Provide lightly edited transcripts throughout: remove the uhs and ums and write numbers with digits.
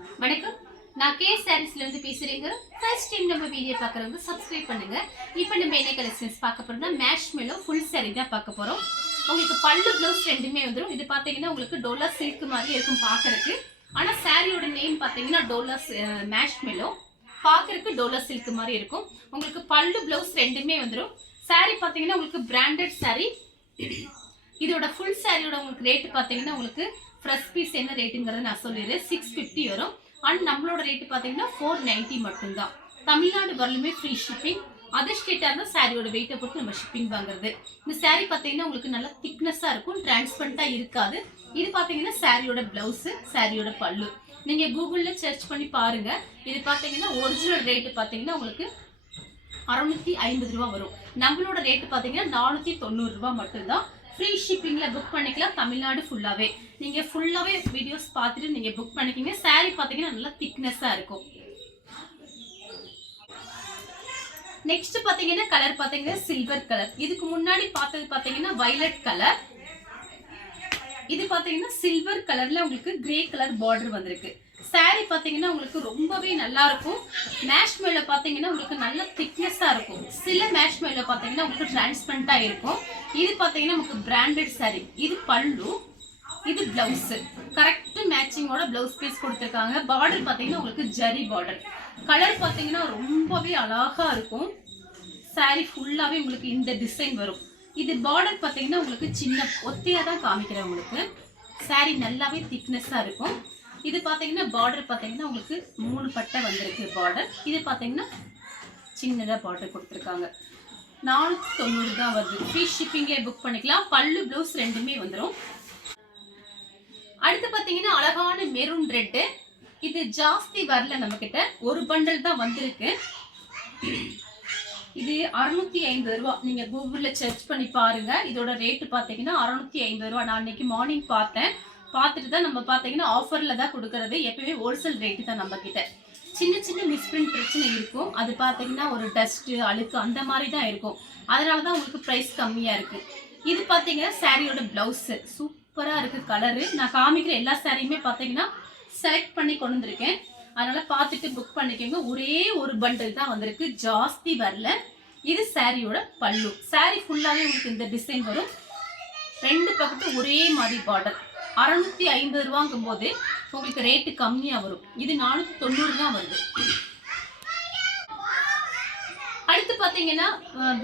வணக்கம். நான் கே சாரீஸ்ல இருந்து பேசுறேங்க. ஃபர்ஸ்ட் டைம் நம்ம வீடியோ பார்க்குறவங்க சப்ஸ்கிரைப் பண்ணுங்க. இப்போ நம்ம என்ன கலெக்ஷன்ஸ் பார்க்க போறோம்னா மேஷ் மெலோ ஃபுல் saree தான் பார்க்க போறோம். உங்களுக்கு பல்லு ப்ளவுஸ் ரெண்டுமே வந்துடும். இது பார்த்தீங்கன்னா உங்களுக்கு டோலா சில்க் மாதிரி இருக்கும் பார்க்கறதுக்கு. ஆனால் சாரியோட நேம் பார்த்தீங்கன்னா டோலா மேஷ் மெலோ. பார்க்கறதுக்கு டோலா சில்க் மாதிரி இருக்கும். உங்களுக்கு பல்லு ப்ளவுஸ் ரெண்டுமே வந்துடும். saree பார்த்தீங்கன்னா உங்களுக்கு பிராண்டட் saree. இதோட ஃபுல் சாரியோட உங்களுக்கு ரேட் பார்த்தீங்கன்னா உங்களுக்கு ஃப்ரெஷ் பீஸ் என்ன ரேட்டுங்கிறத நான் சொல்லிடுறேன். 650 வரும். அண்ட் நம்மளோட ரேட்டு பார்த்தீங்கன்னா 490 மட்டும்தான். தமிழ்நாடு வரலுமே ஃப்ரீ ஷிப்பிங். அதர் ஸ்டேட்டாக இருந்தால் சாரியோட வெயிட்டை பொறுத்து நம்ம ஷிப்பிங் வாங்குறது. இந்த சாரீ பார்த்தீங்கன்னா உங்களுக்கு நல்லா திக்னஸாக இருக்கும், டிரான்ஸ்பரண்ட்டாக இருக்காது. இது பார்த்தீங்கன்னா சாரியோட பிளவுஸு, சாரியோட பல்லு. நீங்கள் கூகுளில் சர்ச் பண்ணி பாருங்கள். இது பார்த்தீங்கன்னா ஒரிஜினல் ரேட்டு பார்த்தீங்கன்னா உங்களுக்கு 650 ரூபா வரும். நம்மளோட ரேட்டு பார்த்தீங்கன்னா 490 ரூபா மட்டும்தான். ஃப்ரீ ஷிப்பிங்கில் புக் பண்ணிக்கலாம் தமிழ்நாடு ஃபுல்லாகவே. நீங்கள் ஃபுல்லாகவே வீடியோஸ் பார்த்துட்டு நீங்கள் புக் பண்ணிக்கிங்க. சாரீ பார்த்தீங்கன்னா நல்லா திக்னஸாக இருக்கும். நெக்ஸ்ட் பார்த்தீங்கன்னா கலர் பார்த்தீங்கன்னா சில்வர் கலர். இதுக்கு முன்னாடி பார்த்தது பார்த்தீங்கன்னா வயலட் கலர். இது பார்த்தீங்கன்னா சில்வர் கலரில் உங்களுக்கு கிரே கலர் பார்டர் வந்திருக்கு. சாரீ பார்த்தீங்கன்னா உங்களுக்கு ரொம்பவே நல்லா இருக்கும். மேஷ் மேல பார்த்தீங்கன்னா உங்களுக்கு நல்ல திக்னஸாக இருக்கும். சில மேஷ் மேல பார்த்தீங்கன்னா உங்களுக்கு டிரான்ஸ்பரண்ட்டாக இருக்கும். இது பார்த்தீங்கன்னா உங்களுக்கு பிராண்டட் சாரீ. இது பல்லு, இது பிளவுஸ். கரெக்ட் மேட்சிங்கோட பிளவுஸ் பீஸ் கொடுத்துருக்காங்க. பார்டர் பார்த்தீங்கன்னா உங்களுக்கு ஜரி பார்டர். கலர் பார்த்தீங்கன்னா ரொம்பவே அழகா இருக்கும். சாரீ ஃபுல்லாகவே உங்களுக்கு இந்த டிசைன் வரும். இது பார்டர் பார்த்தீங்கன்னா உங்களுக்கு சின்ன ஒத்தையாக தான் காமிக்கிறேன். உங்களுக்கு சாரீ நல்லாவே திக்னஸாக இருக்கும். இது பார்த்தீங்கன்னா பார்டர் பார்த்தீங்கன்னா உங்களுக்கு 3 பட்டை வந்திருக்கு பார்டர். இது பார்த்தீங்கன்னா சின்னதாக பார்டர் கொடுத்துருக்காங்க. 490 தான் வருது. ஃப்ரீ ஷிப்பிங்கே புக் பண்ணிக்கலாம். பல்லு ப்ளவுஸ் ரெண்டுமே வந்துடும். அடுத்து பார்த்தீங்கன்னா அழகான மெரூன் ரெட்டு. இது ஜாஸ்தி வரல, நம்மக்கிட்ட ஒரு பண்டல் தான் வந்திருக்கு. இது 650 ரூபா. நீங்கள் கூகுளில் சர்ச் பண்ணி பாருங்க. இதோட ரேட்டு பார்த்தீங்கன்னா 650 ரூபா. நான் இன்னைக்கு மார்னிங் பார்த்துட்டு தான் நம்ம பார்த்தீங்கன்னா ஆஃபரில் தான் கொடுக்கறது. எப்பயுமே ஹோல்சேல் ரேட்டு தான் நம்ம கிட்ட. சின்ன சின்ன மிஸ்பிரிண்ட் பிரச்சனை இருக்கும். அது பார்த்தீங்கன்னா ஒரு டஸ்ட்டு அழுக்கு அந்த மாதிரி தான் இருக்கும். அதனால தான் உங்களுக்கு ப்ரைஸ் கம்மியாக இருக்குது. இது பார்த்தீங்கன்னா சாரியோட ப்ளவுஸு சூப்பராக இருக்குது கலரு. நான் காமிக்கிற எல்லா சாரியுமே பார்த்தீங்கன்னா செலக்ட் பண்ணி கொண்டு வந்திருக்கேன். அதனால் பார்த்துட்டு புக் பண்ணிக்கோங்க. ஒரே ஒரு பண்டில் தான் வந்திருக்கு, ஜாஸ்தி வரல. இது சாரியோட பல்லு. சாரி ஃபுல்லாகவே உங்களுக்கு இந்த டிசைன் வரும். ரெண்டு பக்கத்தும் ஒரே மாதிரி பார்டர். 650 ரூபாங்கும் போது உங்களுக்கு ரேட்டு கம்மியாக வரும். இது 490 தான் வருது. அடுத்து பார்த்தீங்கன்னா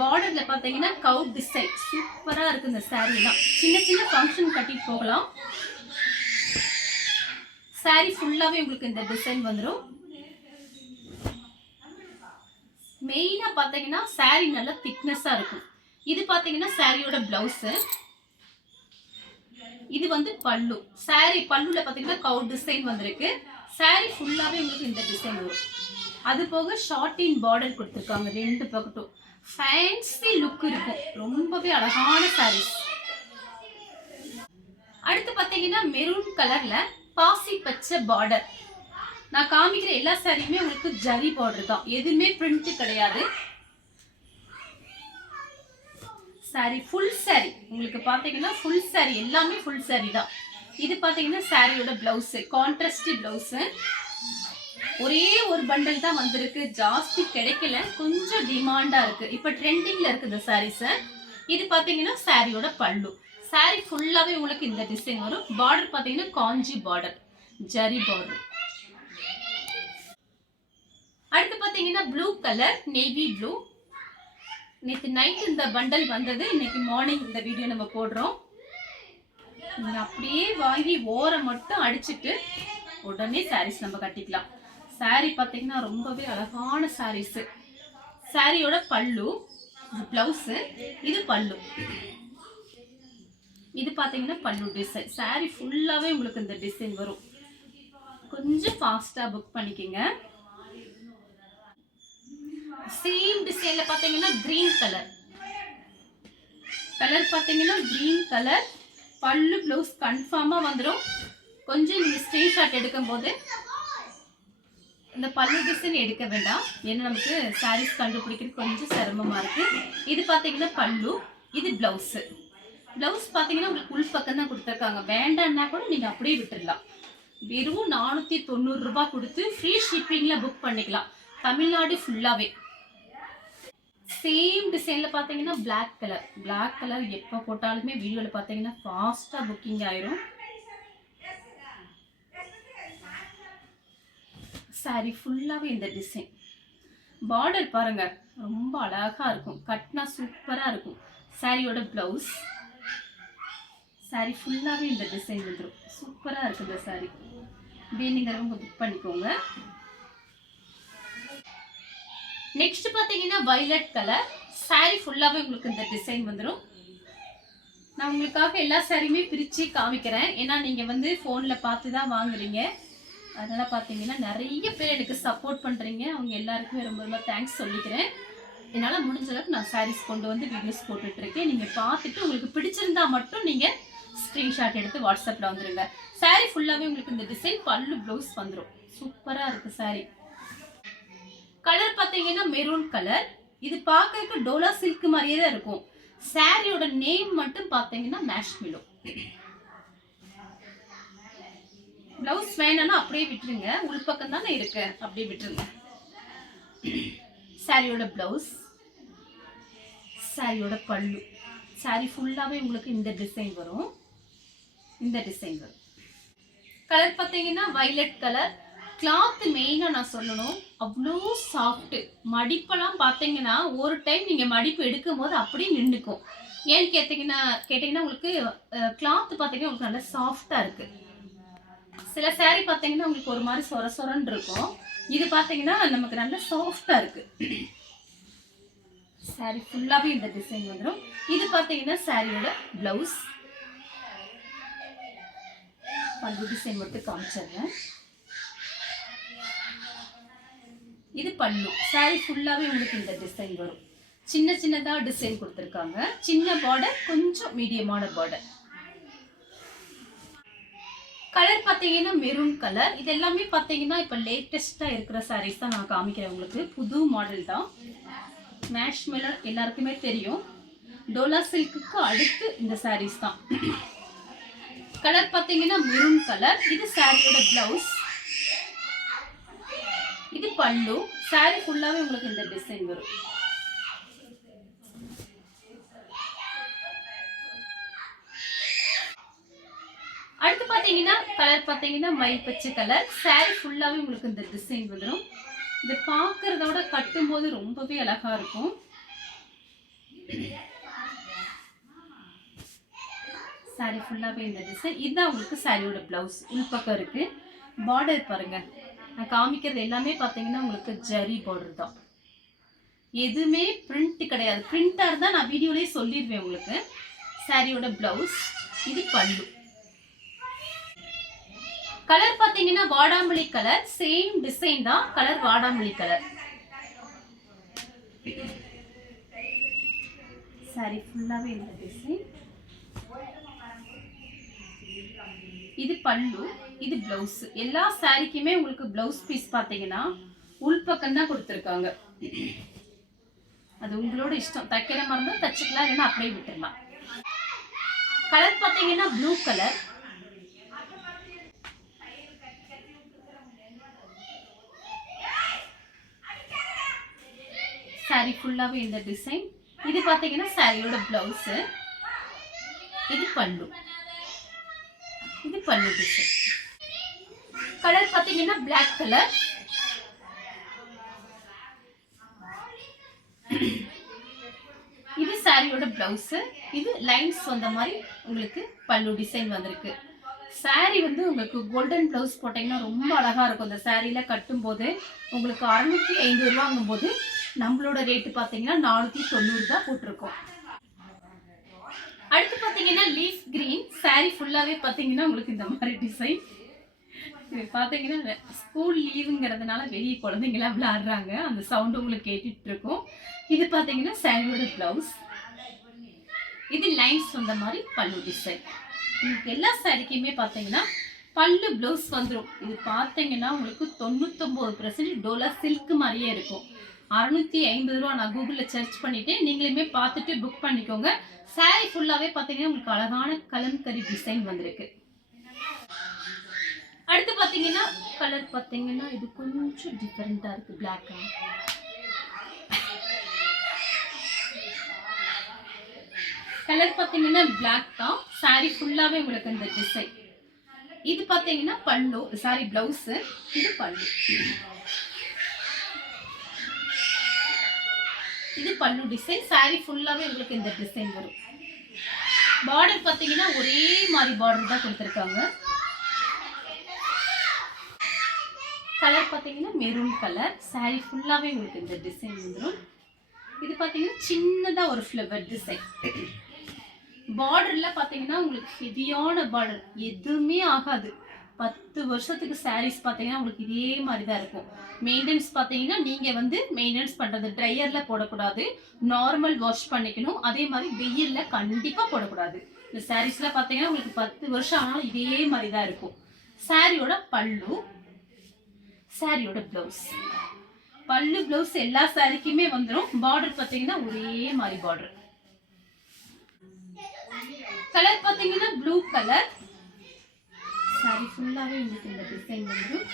பார்டரில் பார்த்தீங்கன்னா கவு டிசைன் சூப்பராக இருக்குது. இந்த சாரீலாம் சின்ன சின்ன ஃபங்க்ஷன் கட்டிட்டு போகலாம். சாரீ ஃபுல்லாகவே உங்களுக்கு இந்த டிசைன் வந்துடும். மெயினாக பார்த்தீங்கன்னா சாரீ நல்லா திக்னஸாக இருக்கும். இது பார்த்தீங்கன்னா சாரியோட பிளவுஸு. இது வந்து பல்லு. சாரீ பல்லுல பார்த்தீங்கன்னா கவு டிசைன் வந்திருக்கு. சாரீ ஃபுல்லாகவே உங்களுக்கு இந்த டிசைன் வரும். அது போக ஷார்ட்டின் பார்டர் கொடுத்துருக்காங்க ரெண்டு பக்கட்டும். ஃபேன்சி லுக் இருக்கும். ரொம்பவே அழகான சாரீஸ். அடுத்து பார்த்தீங்கன்னா மெரூன் கலர்ல பாசி பச்சை பார்டர். நான் காமிக்கிற எல்லா சாரியுமே உங்களுக்கு ஜரி பார்டர் தான், எதுவுமே பிரிண்ட் கிடையாது. சாரி ஃபுல் சாரி உங்களுக்கு பார்த்தீங்கன்னா ஃபுல் சாரி எல்லாமே ஃபுல் சாரி தான். இது பார்த்தீங்கன்னா சாரியோட பிளவுஸு, கான்ட்ராஸ்ட் பிளவுஸு. ஒரே ஒரு பண்டல் தான் வந்திருக்கு, ஜாஸ்தி கிடைக்கல, கொஞ்சம் டிமாண்டாக இருக்குது. இப்போ ட்ரெண்டிங்கில் இருக்குது இந்த சாரீஸை. இது பார்த்தீங்கன்னா சாரியோட பல்லு. சாரி ஃபுல்லாகவே உங்களுக்கு இந்த டிசைன் வரும். பார்டர் பார்த்தீங்கன்னா காஞ்சி பார்டர், ஜரி பார்டர். அடுத்து பார்த்தீங்கன்னா ப்ளூ கலர், நேவி ப்ளூ. நேற்று நைட் இந்த பண்டல் வந்தது, இன்னைக்கு மார்னிங் இந்த வீடியோ நம்ம போடுறோம். நீங்கள் அப்படியே வாங்கி ஓரம் மட்டும் அடிச்சுட்டு உடனே சாரீஸ் நம்ம கட்டிக்கலாம். சாரீ பார்த்தீங்கன்னா ரொம்பவே அழகான சாரீஸு. சாரியோட பல்லு, பிளவுஸு, இது பல்லு. இது பார்த்தீங்கன்னா பல்லு டிசைன். சாரீ ஃபுல்லாகவே உங்களுக்கு இந்த டிசைன் வரும். கொஞ்சம் ஃபாஸ்ட்டாக புக் பண்ணிக்கோங்க. சேம் டிசைன்ல பார்த்தீங்கன்னா கிரீன் கலர் பார்த்தீங்கன்னா கிரீன் கலர். பல்லு ப்ளவுஸ் கன்ஃபார்மாக வந்துடும். கொஞ்சம் நீங்கள் ஸ்க்ரீன்ஷாட் எடுக்கும் போது இந்த பல்லு டிசைன் எடுக்க வேண்டாம், ஏன்னா நமக்கு சாரீஸ் கண்டுபிடிக்கிறது கொஞ்சம் சிரமமாக இருக்குது. இது பார்த்தீங்கன்னா பல்லு, இது ப்ளவுஸு. ப்ளவுஸ் பார்த்தீங்கன்னா உங்களுக்கு உள் பக்கம் தான் கொடுத்துருக்காங்க. வேண்டான்னா கூட நீங்கள் அப்படியே விட்டுடலாம். வெறும் 490 ரூபாய் கொடுத்து ஃப்ரீ ஷிப்பிங்ல புக் பண்ணிக்கலாம், தமிழ்நாடு ஃபுல்லாவே. சேம் டிசைன்ல பாத்தீங்கன்னா பிளாக் கலர் எப்போ போட்டாலுமே வீடியோல பாத்தீங்கன்னா ஃபாஸ்டா புக்கிங் ஆயிரும். சாரி ஃபுல்லாவே இந்த டிசைன். பார்டர் பாருங்க ரொம்ப அழகா இருக்கும், கட்னா சூப்பரா இருக்கும். சாரியோட பிளவுஸ். சாரி ஃபுல்லாவே இந்த டிசைன் வந்துடும், சூப்பரா இருக்கு இந்த சாரி. வேணுங்கிறவங்க புக் பண்ணிக்கோங்க. நெக்ஸ்ட் பாத்தீங்கன்னா வயலட் கலர். சாரி ஃபுல்லாவே உங்களுக்கு இந்த டிசைன் வந்துடும். நான் உங்களுக்காக எல்லா சாரியுமே பிரிச்சு காமிக்கிறேன், ஏன்னா நீங்க வந்து போன்ல பார்த்து தான் வாங்குறீங்க. அதனால பாத்தீங்கன்னா நிறைய பேர் எனக்கு சப்போர்ட் பண்றீங்க, அவங்க எல்லாருக்குமே ரொம்ப ரொம்ப தேங்க்ஸ் சொல்லிக்கிறேன். என்னால் முடிஞ்ச அளவுக்கு நான் சாரீஸ் கொண்டு வந்து வீடியோஸ் போட்டுட்டு இருக்கேன். நீங்க பார்த்துட்டு உங்களுக்கு பிடிச்சிருந்தா மட்டும் நீங்க ஸ்கிரீன்ஷாட் எடுத்து வாட்ஸ்அப்ல வந்துருங்க. சாரி ஃபுல்லாவே உங்களுக்கு இந்த டிசைன், பல்லு ப்ளவுஸ் வந்துடும். சூப்பரா இருக்கு சாரி. கலர் பாத்தீங்கன்னா மெரூன் கலர். இது பார்க்கறதுக்கு டோலா சில்க் மாதிரியே தான் இருக்கும். சாரியோட நேம் மட்டும் பாத்தீங்கன்னா மேஷ்மெலோ. பிளவுஸ் வேணும்னா அப்படியே விட்டுருங்க, உள்பக்கம் தானே இருக்கு, அப்படியே விட்டுருங்க. சாரியோட பிளவுஸ், சாரியோட பல்லு. சாரி ஃபுல்லாவே உங்களுக்கு இந்த டிசைன் வரும், இந்த டிசைன் வரும். கலர் பார்த்தீங்கன்னா வயலட் கலர். கிளாத் மெயினாக நான் சொல்லணும், அவ்வளோ சாஃப்ட். மடிப்பெல்லாம் பார்த்தீங்கன்னா ஒரு டைம் நீங்கள் மடிப்பு எடுக்கும் போது அப்படியே நின்றுக்கும். ஏன்னு கேட்டிங்கன்னா உங்களுக்கு கிளாத் பார்த்தீங்கன்னா உங்களுக்கு நல்லா சாஃப்டாக இருக்குது. சில சாரி பார்த்தீங்கன்னா உங்களுக்கு ஒரு மாதிரி சொர சொரன்னு இருக்கும், இது பார்த்தீங்கன்னா நமக்கு நல்லா சாஃப்டாக இருக்கு. சாரி ஃபுல்லாகவே இந்த டிசைன் வந்துடும். இது பார்த்தீங்கன்னா சாரியோட பிளவுஸ். பல்லு டிசைன் மட்டும் காமிச்சிடுறேன். இது பல்லு. சாரி ஃபுல்லாகவே உங்களுக்கு இந்த டிசைன் வரும். சின்ன சின்னதாக டிசைன் கொடுத்துருக்காங்க, சின்ன பார்டர், கொஞ்சம் மீடியமான பார்டர். கலர் பார்த்தீங்கன்னா மெரூன் கலர். இது எல்லாமே பார்த்தீங்கன்னா இப்போ லேட்டஸ்ட்டாக இருக்கிற சாரீஸ் தான் நான் காமிக்கிறேன் உங்களுக்கு, புது மாடல் தான். மேஷ்மெலோ எல்லாருக்குமே தெரியும், டோலா சில்க்கு அடுத்து இந்த சாரீஸ் தான். கலர் பார்த்தீங்கன்னா மெரூன் கலர். இது சாரியோட பிளவுஸ், இது பல்லு. சாரி ஃபுல்லாகவே உங்களுக்கு இந்த டிசைன் வரும். அடுத்து பாத்தீங்கன்னா கலர் பாத்தீங்கன்னா மயில் பச்சை கலர். சாரி ஃபுல்லாவே உங்களுக்கு இந்த டிசைன் வந்துடும். இது பார்க்கறதோட கட்டும் போது ரொம்பவே அழகா இருக்கும். சாரி ஃபுல்லாவே இந்த டிசைன். இதுதான் உங்களுக்கு சாரியோட பிளவுஸ். உள்பக்கம் இருக்கு. பார்டர் பாருங்க, நான் காமிக்கிறது எல்லாமே பாத்தீங்கன்னா உங்களுக்கு ஜரி பார்டர் தான், எதுவுமே பிரிண்ட் கிடையாது. பிரிண்டா இருந்தா நான் வீடியோலயே சொல்லிடுவேன் உங்களுக்கு. சாரியோட பிளவுஸ், இது பல்லு. கலர் பாத்தீங்கன்னா வாடாமல்லி கலர். சேம் டிசைன் தான், கலர் வாடாமல்லி கலர். சாரி ஃபுல்லாவே இந்த டிசைன். இது பல்லு, இது பிளவுஸ். எல்லா சாரிக்குமே உங்களுக்கு பிளவுஸ் பீஸ் பாத்தீங்கன்னா உள்பக்கம் தான் கொடுத்துருக்காங்க. அது உங்களோட இஷ்டம், தைக்கிற மாதிரி இருந்தா தச்சுக்கலாம், இல்லைன்னா அப்படியே விட்டுடலாம். கலர் பாத்தீங்கன்னா ப்ளூ கலர். சாரி ஃபுல்லாவே இந்த டிசைன். இது பாத்தீங்கன்னா சாரியோட பிளவுஸ், இது பல்லு, இது பல்லு டிசைன். கலர் பாத்தீங்கன்னா பிளாக் கலர். இது சாரியோட பிளவுஸ், இது லைன்ஸ் வந்த மாதிரி உங்களுக்கு பல்லு டிசைன் வந்திருக்கு. சாரி வந்து உங்களுக்கு கோல்டன் பிளவுஸ் போட்டீங்கன்னா ரொம்ப அழகா இருக்கும். இந்த சாரியில கட்டும் போது உங்களுக்கு 650 ரூபாங்கும் போது நம்மளோட ரேட்டு பாத்தீங்கன்னா 490 தான் போட்டிருக்கோம். அடுத்து பாத்தீங்கன்னா லீஃப் கிரீன். சாரி ஃபுல்லாவே பாத்தீங்கன்னா உங்களுக்கு இந்த மாதிரி டிசைன். இது பாத்தீங்கன்னா ஸ்கூல் லீவுங்கிறதுனால வெளியே குழந்தைங்களாம் விளையாடுறாங்க, அந்த சவுண்ட் உங்களுக்கு கேட்டுட்டு இருக்கும். இது பாத்தீங்கன்னா சாரியோட பிளவுஸ், இது லைன்ஸ் வந்த மாதிரி பல்லு டிசைன். உங்களுக்கு எல்லா சாரிக்குமே பாத்தீங்கன்னா பல்லு பிளவுஸ் வந்துடும். இது பாத்தீங்கன்னா உங்களுக்கு 99% டோலா சில்க் மாதிரியே இருக்கும். 650 ரூபா. நான் கூகுளில் சர்ச் பண்ணிட்டு நீங்களுமே பார்த்துட்டு புக் பண்ணிக்கோங்க. சாரி ஃபுல்லாவே பாத்தீங்கன்னா உங்களுக்கு அழகான கலம்கரி டிசைன் வந்திருக்கு. அடுத்து பாத்தீங்கன்னா கலர் பாத்தீங்கன்னா இது கொஞ்சம் டிஃபரெண்டா இருக்கு. பிளாக் கலர் பாத்தீங்கன்னா பிளாக் தான். சாரி ஃபுல்லாவே உங்களுக்கு இந்த டிசைன். இது பாத்தீங்கன்னா பல்லு, சாரி பிளவுஸ். இது பல்லு. இது பல்லு டிசைன். சாரி ஃபுல்லாவே உங்களுக்கு இந்த டிசைன் வரும். பார்டர் பாத்தீங்கன்னா ஒரே மாதிரி பார்டர் தான் கொடுத்துருக்காங்க. கலர் பாத்தீங்கன்னா மெரூன் கலர். சாரி ஃபுல்லாவே உங்களுக்கு இந்த டிசைன் வந்துடும். இது பாத்தீங்கன்னா சின்னதா ஒரு ஃப்ளவர் டிசைன். பார்டர்ல பாத்தீங்கன்னா உங்களுக்கு ஹெவியான பார்டர், எதுவுமே ஆகாது. 10 வருஷத்துக்கு சாரீஸ் பாத்தீங்கன்னா உங்களுக்கு இதே மாதிரி தான் இருக்கும். மெயின்டெனன்ஸ் பாத்தீங்கன்னா நீங்க வந்து மெயின்டெனன்ஸ் பண்றது ட்ரையர்ல போடக்கூடாது, நார்மல் வாஷ் பண்ணிக்கணும். அதே மாதிரி வெயில்ல கண்டிப்பா போடக்கூடாது. இந்த சாரீஸ்ல பாத்தீங்கன்னா உங்களுக்கு 10 வருஷம் ஆனாலும் இதே மாதிரி தான் இருக்கும். சாரியோட பல்லு, சாரியோட பிளவுஸ். பல்லு பிளவுஸ் எல்லா சாரிக்குமே வந்துடும். பார்டர் பாத்தீங்கன்னா ஒரே மாதிரி பார்டர். கலர் பாத்தீங்கன்னா ப்ளூ கலர். சாரி ஃபுல்லாவே உங்களுக்கு இந்த டிசைன் வந்துடும்.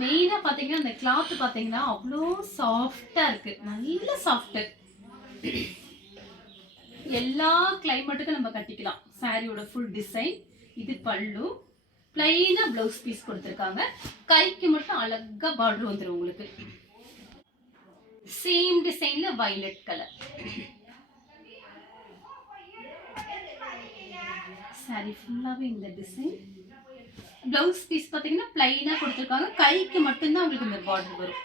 மெயினா பாத்தீங்கன்னா இந்த கிளாத் பாத்தீங்கன்னா அவ்வளோ சாஃப்டா இருக்கு, நல்ல சாஃப்ட். எல்லா கிளைமேட்டுக்கும் நம்ம கட்டிக்கலாம். சாரியோட ஃபுல் டிசைன். இது பல்லு. பிளைனா பிளவுஸ் பீஸ் கொடுத்துருக்காங்க. கைக்கு மட்டும் அழகா பார்டர் வந்துடும் உங்களுக்கு. சேம் டிசைன்ல வயலட் கலர். சாரி ஃபுல்லாவே இந்த டிசைன். பிளவுஸ் பீஸ் பாத்தீங்கன்னா பிளைனா கொடுத்துருக்காங்க. கைக்கு மட்டும்தான் உங்களுக்கு இந்த பார்டர் வரும்.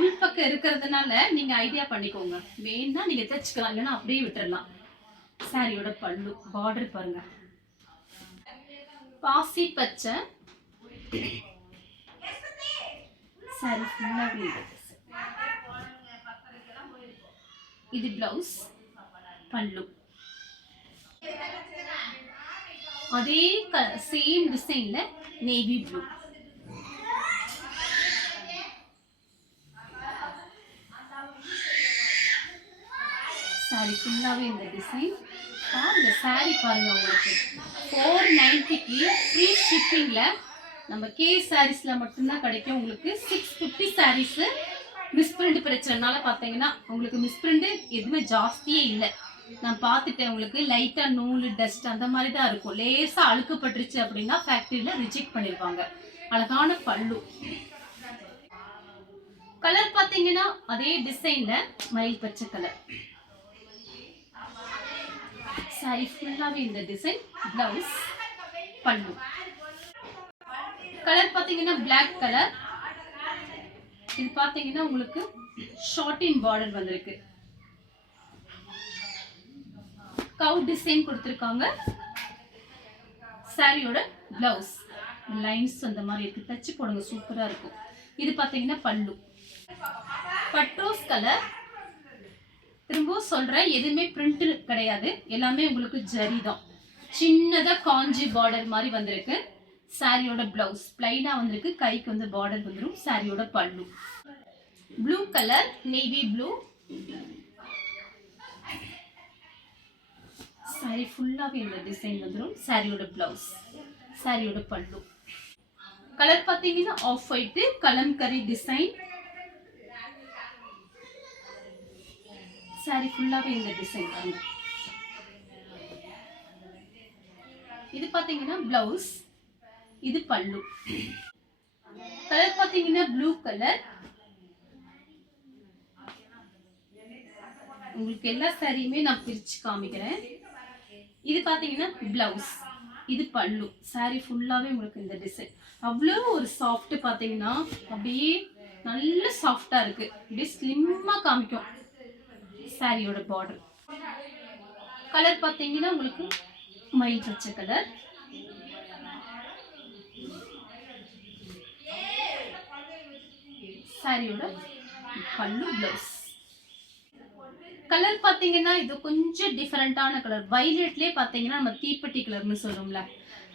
உள்பக்கம் இருக்கிறதுனால நீங்க ஐடியா பண்ணிக்கோங்க. வேணும்னா நீங்க தைச்சுக்கலாம், இல்லைன்னா அப்படியே விட்டுடலாம். சாரியோட பல்லு. பார்டர் பாருங்க, பாசி பச்சை. சாரி ஃபுல்லாவே இது பிளவுஸ், பல்லு. அதே சேம் டிசைன்ல நேவி ப்ளூ. சாரி ஃபுல்லாவே இந்த டிசைன். பாருங்க சாரி பாருங்க, உங்களுக்கு 490க்கு ஃப்ரீ ஷிப்பிங்ல நம்ம கே சாரீஸ்ல மட்டும்தான் கிடைக்கும். உங்களுக்கு 650 சாரீஸ் மிஸ்பிரிண்ட் பிரச்சனைனால பாத்தீங்கன்னா உங்களுக்கு மிஸ்பிரிண்ட் எதுவுமே ஜாஸ்தியே இல்லை. நான் பார்த்துட்டேன். உங்களுக்கு லைட்டா நூல் டஸ்ட் அந்த மாதிரி தான் இருக்கும். லேசா அழுக்கப்பட்டுருச்சு அப்படின்னா ஃபேக்டரியில ரிஜெக்ட் பண்ணிருப்பாங்க. அழகான பல்லு. கலர் பாத்தீங்கன்னா அதே டிசைன்ல மயில் பச்சை கலர். சாரி ஃபுல்லாவே இந்த டிசைன். பிளவுஸ், பல்லு. கலர் பாத்தீங்கன்னா பிளாக் கலர். இது பாத்தீங்கன்னா உங்களுக்கு ஷார்டின் பார்டர் வந்திருக்கு. கவு டிசைன் கொடுத்திருக்காங்க. சாரியோட பிளவுஸ் லைன்ஸ் அந்த மாதிரி இருக்கு. தச்சு போடுங்க, சூப்பரா இருக்கும். இது பாத்தீங்கன்னா பல்லு. பட்ரோஸ் கலர். திரும்பவும் சொல்றேன், எதுவுமே பிரிண்ட் கிடையாது, எல்லாமே உங்களுக்கு ஜரி தான். சின்னதா காஞ்சி பார்டர் மாதிரி வந்திருக்கு. சாரியோட பிளவுஸ் பிளைனா வந்திருக்கு. கைக்கு வந்து பார்டர் வந்துடும். சாரியோட பல்லு blue colour, navy blue. Sorry ஃபுல்லாவே இந்த டிசைன் வந்துடும். சாரியோட பிளவுஸ், சாரியோட பல்லு. கலர் பாத்தீங்கன்னா off white kalamkari design. Sari ஃபுல்லாவே இந்த டிசைன் பாருங்க. இது பாத்தீங்கன்னா பிளவுஸ், இது பல்லு. கலர் பாத்தீங்கன்னா ப்ளூ கலர். உங்களுக்கு எல்லா சாரியுமே நான் பிரிச்சு காமிக்கிறேன். இது பாத்தீங்கன்னா பிளவுஸ், இது பல்லு. சாரி ஃபுல்லாவே உங்களுக்கு இந்த டிசைன். அவ்வளோ ஒரு சாஃப்ட் பாத்தீங்கன்னா அப்படியே நல்ல சாஃப்டா இருக்கு. அப்படியே ஸ்லிம்மா காமிக்கும். சாரியோட பார்டர். கலர் பாத்தீங்கன்னா உங்களுக்கு மயில் பச்சை கலர். சாரியோட பல்லு, பிளவுஸ். கலர் பாத்தீங்கன்னா இது கொஞ்சம் டிஃபரெண்டான கலர். வயலட்லயே பாத்தீங்கன்னா நம்ம தீப்பெட்டி கலர்னு சொல்றோம்ல,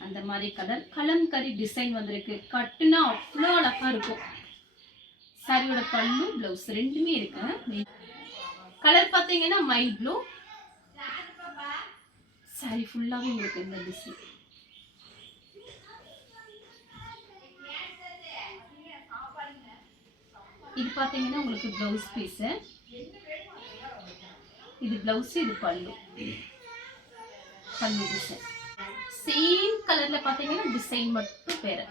அந்த மாதிரி கலர். கலம்கரி டிசைன் வந்திருக்கு. கட்டுனா அவ்வளோ அழகா இருக்கும். சாரியோட பல்லு, பிளவுஸ் ரெண்டுமே இருக்கு. கலர் பாத்தீங்கன்னா மைல் ப்ளூ. சாரி ஃபுல்லாவே உங்களுக்கு இந்த டிசைன். இது பார்த்தீங்கன்னா உங்களுக்கு ப்ளவுஸ் பீஸு, இது ப்ளவுஸ், இது பல்லு. பல்லு டிசைன் சேம் கலர்ல பார்த்தீங்கன்னா டிசைன் மட்டும் வேற.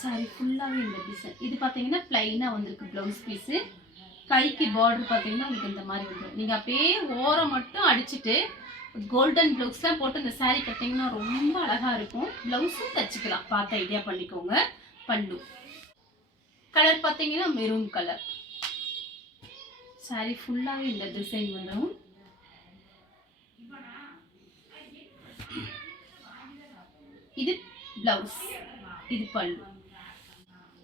சாரி ஃபுல்லாகவே இந்த டிசைன். இது பார்த்தீங்கன்னா பிளைனாக வந்திருக்கு ப்ளவுஸ் பீஸு. கைக்கு பார்டர் பார்த்தீங்கன்னா உங்களுக்கு இந்த மாதிரி வந்துடும். நீங்கள் அப்படியே ஓரம் மட்டும் அடிச்சுட்டு கோல்டன் ப்ளவுஸ்லாம் போட்டு இந்த சாரீ கட்டிங்கன்னா ரொம்ப அழகாக இருக்கும். ப்ளவுஸும் தச்சுக்கலாம், பார்த்து ஐடியா பண்ணிக்கோங்க. பல்லு கலர் பார்த்தீங்கன்னா மெரூன் கலர். சாரீ ஃபுல்லாகவே இந்த டிசைன் வந்துடும். இது ப்ளவுஸ், இது பல்லு.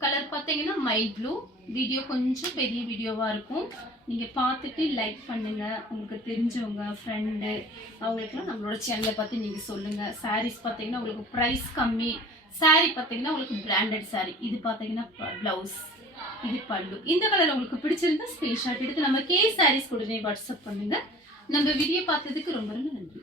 கலர் பார்த்தீங்கன்னா மைல் ப்ளூ. வீடியோ கொஞ்சம் பெரிய வீடியோவாக இருக்கும், நீங்கள் பார்த்துட்டு லைக் பண்ணுங்கள். உங்களுக்கு தெரிஞ்சவங்க ஃப்ரெண்டு அவங்களுக்குலாம் நம்மளோட சேனலை பார்த்து நீங்கள் சொல்லுங்கள். சாரீஸ் பார்த்தீங்கன்னா உங்களுக்கு ப்ரைஸ் கம்மி. சாரீ பார்த்தீங்கன்னா உங்களுக்கு பிராண்டட் சாரீ. இது பார்த்தீங்கன்னா ப்ளவுஸ், இது பல்லு. இந்த கலர் உங்களுக்கு பிடிச்சிருந்தா ஸ்க்ரீன்ஷாட் எடுத்து நம்ம கே சாரீஸ் உடனே வாட்ஸ்அப் பண்ணுங்கள். நம்ம வீடியோ பார்த்ததுக்கு ரொம்ப ரொம்ப நன்றி.